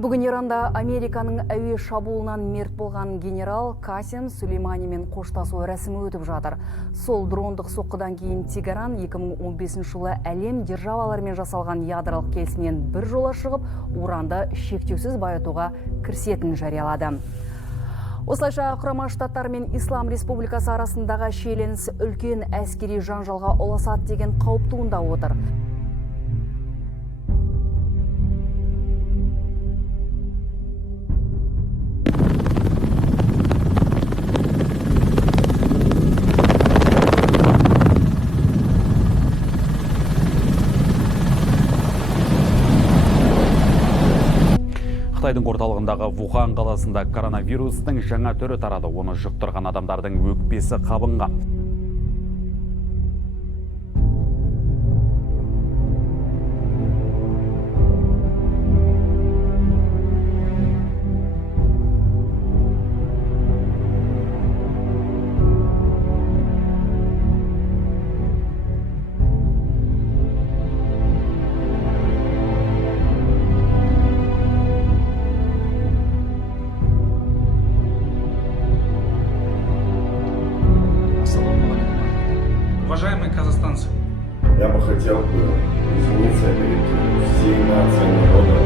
Бүгін Иранда Американың әуе шабуылынан мерт болған генерал Касем Сулейманимен қоштасу рәсімі өтіп жатыр. Сол дрондық соққыдан кейін Тегеран 2015 жылы әлем державаларымен жасалған ядролық келісімнен бір жола шығып, уранды шектеусіз байытуға кірісетінін жариялады. Осылайша Құрама Штаттар мен Ислам Республикасы арасындағы шиеленіс үлкен әскери жанжалға ұласады деген қауіп туындап отыр. Қытайдың орталығындағы Вухан қаласында коронавирустың жаңа түрі тарады. Оны жұқтырған адамдардың өкпесі қабынған. Уважаемые казахстанцы, я бы хотел извиниться перед всей нацией народа